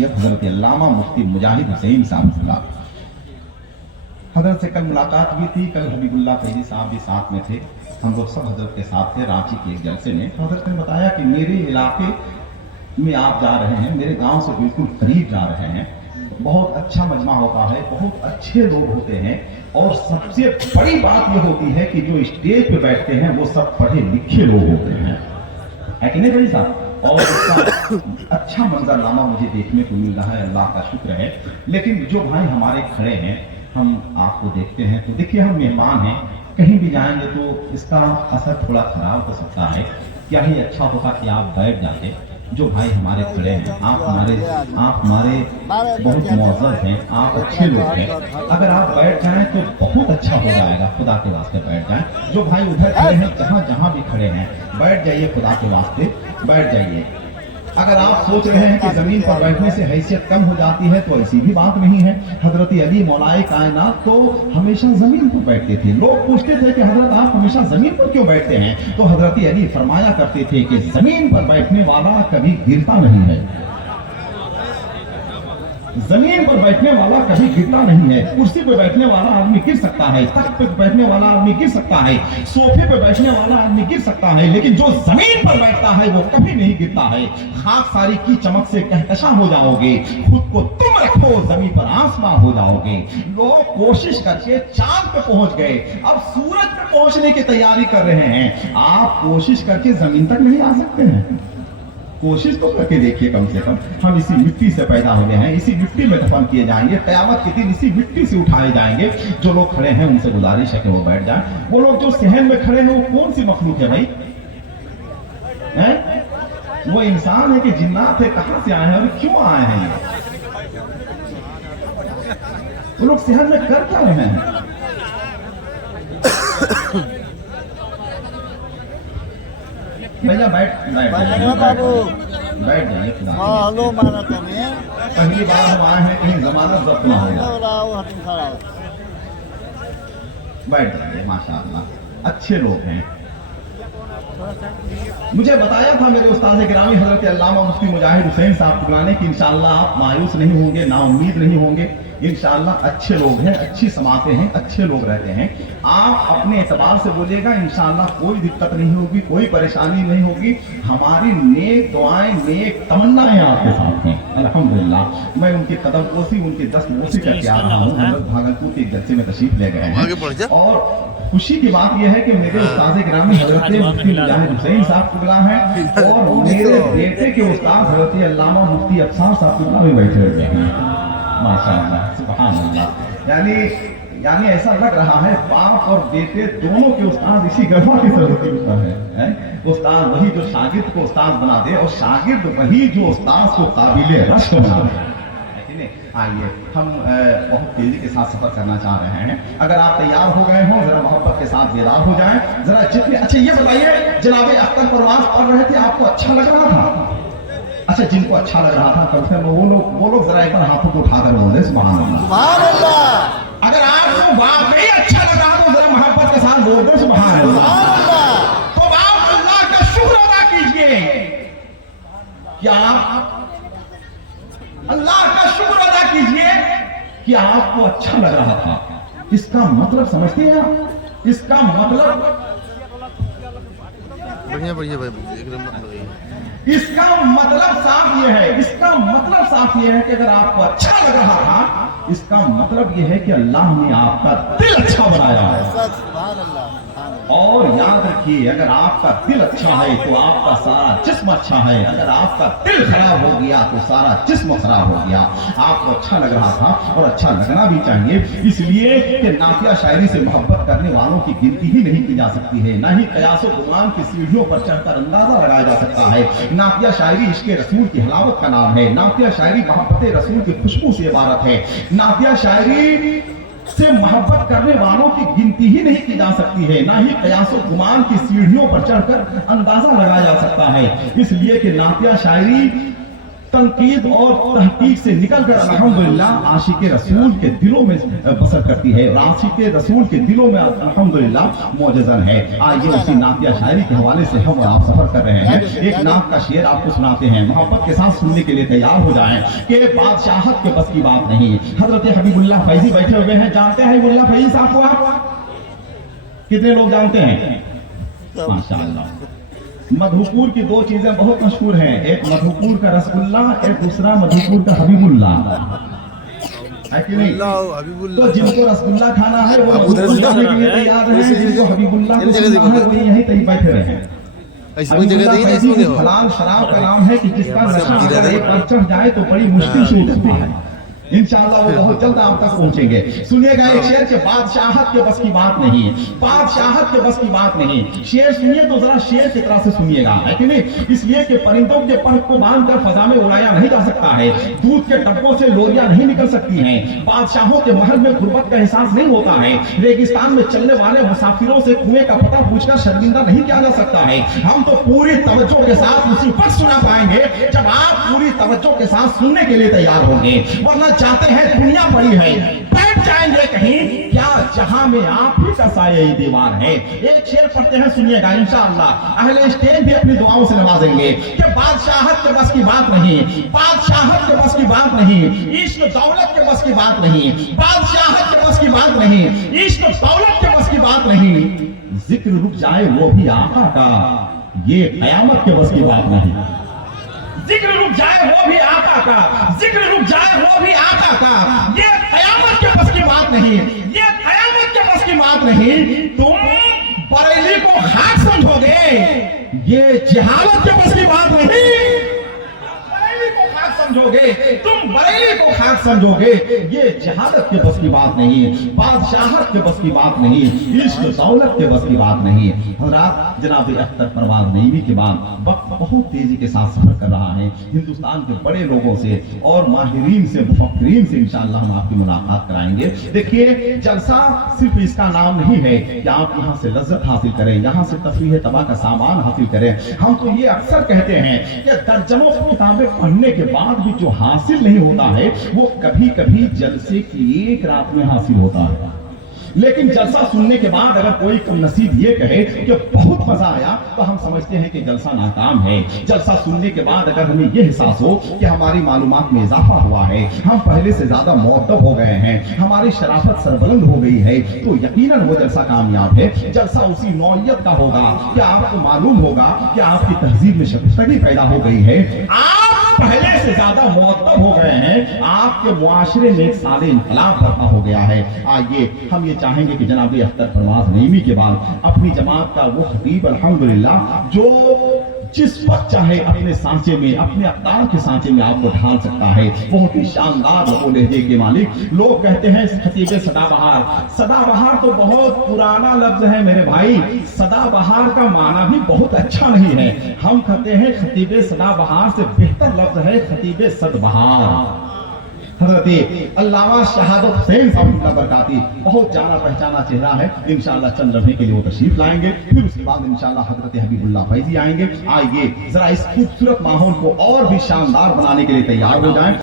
शख्सियत हजरत अल्लामा मुफ्ती मुजाहिद हुसैन साहब। हजरत से कल मुलाकात हुई थी, कल हबीबुल्लाह फैजी साहब भी साथ में थे, हम लोग सब हजरत के साथ थे रांची के एक जलसे में। तो हजरत ने बताया कि मेरे इलाके में आप जा रहे हैं, मेरे गांव से बिल्कुल करीब जा रहे हैं, बहुत अच्छा मजमा होता है, बहुत अच्छे लोग होते हैं, और सबसे बड़ी बात यह होती है कि जो स्टेज पे बैठते हैं वो सब पढ़े लिखे लोग होते हैं, है कि नहीं भाई साहब? और उसका अच्छा मंजरनामा मुझे देखने को मिल रहा है, अल्लाह का शुक्र है। लेकिन जो भाई हमारे खड़े हैं, हम आपको देखते हैं तो देखिए हम मेहमान हैं, कहीं भी जाएंगे तो इसका असर थोड़ा खराब हो सकता है। क्या ही अच्छा होता कि आप बैठ जाते। जो भाई हमारे खड़े हैं, आप हमारे बहुत मुअज़्ज़ज़ हैं, आप अच्छे लोग हैं, अगर आप बैठ जाएं तो बहुत अच्छा हो जाएगा, खुदा के वास्ते बैठ जाएं। जो भाई उधर खड़े हैं, जहाँ भी खड़े हैं, बैठ जाइए, खुदा के वास्ते बैठ जाइए। अगर आप सोच रहे हैं कि जमीन पर बैठने से हैसियत कम हो जाती है तो ऐसी भी बात नहीं है। हजरत अली मौलाए कायनात तो हमेशा जमीन पर बैठते थे। लोग पूछते थे कि हजरत आप हमेशा जमीन पर क्यों बैठते हैं? तो हजरत अली फरमाया करते थे कि जमीन पर बैठने वाला कभी गिरता नहीं है, जमीन पर बैठने वाला कभी गिरता नहीं है। कुर्सी पर बैठने वाला आदमी गिर सकता है, तख्त पर बैठने वाला आदमी गिर सकता है, सोफे पर बैठने वाला आदमी गिर सकता है, लेकिन जो जमीन पर बैठता है वो कभी नहीं गिरता है। खाक सारी की चमक से कहकशा हो जाओगे, खुद को तुम रखो, जमीन पर आसमां हो जाओगे। लोग कोशिश करके चांद पे पहुंच गए, अब सूरज पे पहुंचने की तैयारी कर रहे हैं। आप कोशिश करके जमीन तक नहीं आ सकते हैं। कोशिश तो करके देखिए, कम से कम हम इसी मिट्टी से पैदा हुए हैं, इसी मिट्टी में दफन किए जाएंगे, क़यामत के दिन इसी मिट्टी से उठाए जाएंगे। जो लोग खड़े हैं उनसे गुजारिश है कि वो बैठ जाएं। वो लोग जो सहन में खड़े हैं वो कौन सी मखलूक है भाई? हैं? वो इंसान है कि जिन्नात है? कहां से आए हैं और क्यों आए हैं? वो लोग सहन में कर क्या रहे हैं? भैया बैठ जाइए, पहली बार हम आए हैं, कहीं जमानत जब्त ना हो। बैठ जाइए, माशाअल्लाह अच्छे लोग हैं। मुझे बताया था मेरे उस्ताद गिरामी हजरत अल्लामा मुफ्ती मुजाहिद हुसैन साहब पुराने कि इंशाअल्लाह आप मायूस नहीं होंगे, ना उम्मीद नहीं होंगे। इंशाअल्लाह अच्छे लोग हैं, अच्छी समाते हैं, अच्छे लोग रहते हैं। आप अपने एतबार से बोलिएगा, इंशाअल्लाह कोई दिक्कत नहीं होगी, कोई परेशानी नहीं होगी। हमारी नेक दुआएं, नेक तमन्नाएं आपके साथ हैं अल्हम्दुलिल्लाह। मैं उनकी कदम पोसी, उनकी दस्तबोसी करके आ रहा हूँ। भागलपुर के एक जलसे में तशरीफ ले गए हैं, और खुशी की बात यह है कि मेरे उस्ताद गिरामी हजरत मुफ्ती मुजाहिद हुसैन साहब कुबला हैं, और मेरे बेटे के उस्ताद हजरत अल्लामा मुफ्ती अफसार साहब कुबला भी बैठे हुए हैं। माशाअल्लाह, सुभान अल्लाह। यानी ऐसा लग रहा है बाप और बेटे दोनों के उस्ताद इसी गरबा की जरूरत है। उस्ताद वही जो शागिर्द को उस्ताद बना दे, और शागिर्द वही जो उस्ताद को काबिल रश्क बना दे। आइए, हम बहुत तेजी के साथ सफर करना चाह रहे हैं। अगर आप तैयार हो गए हो, जरा मोहब्बत के साथ बेदार हो जाएं। जरा जितने अच्छा ये बताइए, जनाब अख्तर परवाज़ पढ़ रहे थे, आपको अच्छा लग रहा था? अच्छा, जिनको अच्छा लग रहा था कम से कम वो लोग जरा एक बार हाथों को उठाकर बोले सुभान अल्लाह। अगर आपको वाकई अच्छा लग रहा तो जरा मोहब्बत के साथ बोल दो सुभान अल्लाह। तो आप अल्लाह का शुक्र अदा कीजिए। क्या अल्लाह का शुक्र अदा कीजिए कि आपको अच्छा लग रहा था। इसका मतलब समझते हैं आप? इसका मतलब इसका मतलब साफ ये है, इसका मतलब साफ ये है कि अगर आपको अच्छा लग रहा था, इसका मतलब ये है कि अल्लाह ने आपका दिल अच्छा बनाया है। और याद रखिए, अगर आपका दिल अच्छा है तो आपका सारा जिस्म अच्छा है। अगर आपका दिल खराब हो गया तो सारा जिस्म खराब हो गया। आपको अच्छा लग रहा था, और अच्छा लगना भी चाहिए, इसलिए कि नाफिया शायरी से मोहब्बत करने वालों की गिनती ही नहीं की जा सकती है, ना ही कयास व गुमान की सीढ़ियों पर चढ़कर अंदाजा लगाया जा सकता है। नाफिया शायरी इश्क़ रसूल की हलावत का नाम है। नाफिया शायरी मोहब्बत रसूल की खुशबू से इबारत है। नाफिया शायरी से मोहब्बत करने वालों की गिनती ही नहीं की जा सकती है, ना ही कयास व गुमान की सीढ़ियों पर चढ़कर अंदाजा लगाया जा सकता है। इसलिए कि नाफिया शायरी तनकीद और तहकीक से निकलकर अल्हम्दुलिल्लाह आशिक रसूल के दिलों में बसर करती है और आशिक रसूल के दिलों में अल्हम्दुलिल्लाह मौजज़न है। आइए उसी नातिया शायरी के हवाले से हम और आप सफर कर रहे हैं। एक नात का शेर आपको सुनाते हैं, मोहब्बत के साथ सुनने के लिए तैयार हो जाएं कि बादशाहत के बस की बात नहीं। हजरत हबीबुल्लाह फैजी बैठे हुए हैं, जानते हैं हबीबुल्लाह फैजी साहब को आप? कितने लोग जानते हैं? माशाअल्लाह। मधुपुर की दो चीजें बहुत मशहूर हैं, एक मधुपुर का रसगुल्ला, एक दूसरा मधुपुर का हबीबुल्लाह, है कि नहीं? तो जिनको रसगुल्ला खाना है वो मधुपुर जाने के लिए तैयार है, जिनको हबीबुल्लाह को सुनना है वो यहीं तहीं बैठे रहे। हलाल शराब का नाम है कि जिसका नशा अगर एक पर चढ़ जाए तो बड़ी मुश्किल से उठता है। इंशाअल्लाह वो बहुत जल्द आप तक पहुंचेंगे। सुनिएगा एक शेर के बादशाहत के बस की बात नहीं, बादशाहत के बस की बात नहीं। शेर सुनिए तो जरा शेर की तरह से सुनिएगा, है कि नहीं? इसलिए कि परिंदों के पंख को बांधकर फजा में उड़ाया नहीं जा सकता है, दूध के डब्बों से लोरियां नहीं निकल सकती हैं, बादशाहों के महल में गुर्बत का एहसास नहीं होता है, रेगिस्तान में चलने वाले मुसाफिरों से कुएं का पता पूछकर शर्मिंदा नहीं किया जा सकता है। हम तो पूरी तवज्जो के साथ उसी वक्त सुना पाएंगे जब आप पूरी तवज्जो के साथ सुनने के लिए तैयार होंगे, वरना चाहते हैं दुनिया बड़ी है, बैठ जाएंगे कहीं क्या जहां में आप ही का साया ही दीवार है। एक शेर पढ़ते हैं, सुनिएगा इंशाअल्लाह। अहले स्टेज भी अपनी दुआओं से नवाजेंगे कि बादशाहत के बस की बात नहीं, बादशाहत के बस की बात नहीं, इश्क दौलत के बस की बात नहीं, बादशाहत के बस की बात नहीं, इश्क दौलत के बस की बात नहीं। जिक्र रुक जाए वो भी आका का, ये कयामत के बस की बात नहीं। जिक्र रुक जाए वो भी आका का, जिक्र रुक जाए वो भी आका का, ये कयामत के बस की बात नहीं, ये कयामत के बस की बात नहीं। तुम बरेली को खाक समझोगे, ये जहालत के बस की बात नहीं। बरेली को खाक समझोगे, तुम बरेली को खाक समझोगे, ये जहालत के बस की बात नहीं, बादशाहत के बस की बात नहीं, इश्क दौलत के बस की बात नहीं। हज़रात, जनाब अख्तर परवाज़ नईमी के बाद वक्त बहुत तेजी के साथ सफर कर रहा है। हिंदुस्तान के बड़े लोगों से और माहिरीन से, मुफक्किरीन से इंशाअल्लाह हम आपकी मुलाकात कराएंगे। देखिए, जलसा सिर्फ इसका नाम नहीं है कि आप यहाँ से लज्जत हासिल करें, यहाँ से तफरीह तबाह का सामान हासिल करें। हम तो ये अक्सर कहते हैं कि दर्जनों किताबें पढ़ने के बाद भी जो हासिल नहीं होता है वो कभी कभी जलसे की एक रात में हासिल होता है। लेकिन जलसा सुनने के बाद अगर कोई कम नसीब ये कहे कि बहुत मजा आया तो हम समझते हैं कि जलसा नाकाम है। जलसा सुनने के बाद अगर हमें ये एहसास हो कि हमारी मालूमात में इजाफा हुआ है, हम पहले से ज्यादा मुअद्दब हो गए हैं, हमारी शराफत सरबुलंद हो गई है, तो यकीनन वो जलसा कामयाब है। जलसा उसी नौइयत का होगा कि आपको मालूम होगा कि आपकी तहजीब में शक्ति पैदा हो गई है, आप पहले से ज्यादा मुअद्दब हो गए हैं, आपके मुआशरे में एक सादे इनकलाब बर्पा हो गया है। आइए हम ये चाहेंगे कि जनाब अख्तर परवाज़ नईमी के बाद अपनी जमात का वो खतीब अल्हम्दुलिल्लाह जो जिस वक्त चाहे अपने सांचे में, अपने अवतार के सांचे में आपको ढाल सकता है, बहुत ही शानदार लहजे के मालिक। लोग कहते हैं खतीब सदाबहार, सदाबहार तो बहुत पुराना लफ्ज है मेरे भाई, सदाबहार का माना भी बहुत अच्छा नहीं है। हम कहते हैं खतीब सदाबहार से बेहतर लफ्ज है खतीब सदबहार। हज़रत अल्लामा शहादत हुसैन साहब बरकाती बहुत जाना पहचाना चेहरा है, इंशाअल्लाह चंद लम्हे के लिए वो तशरीफ लाएंगे, फिर उसके बाद इंशाअल्लाह हज़रत हबीबुल्लाह फैजी आएंगे। आइए जरा इस खूबसूरत माहौल को और भी शानदार बनाने के लिए तैयार हो जाएं।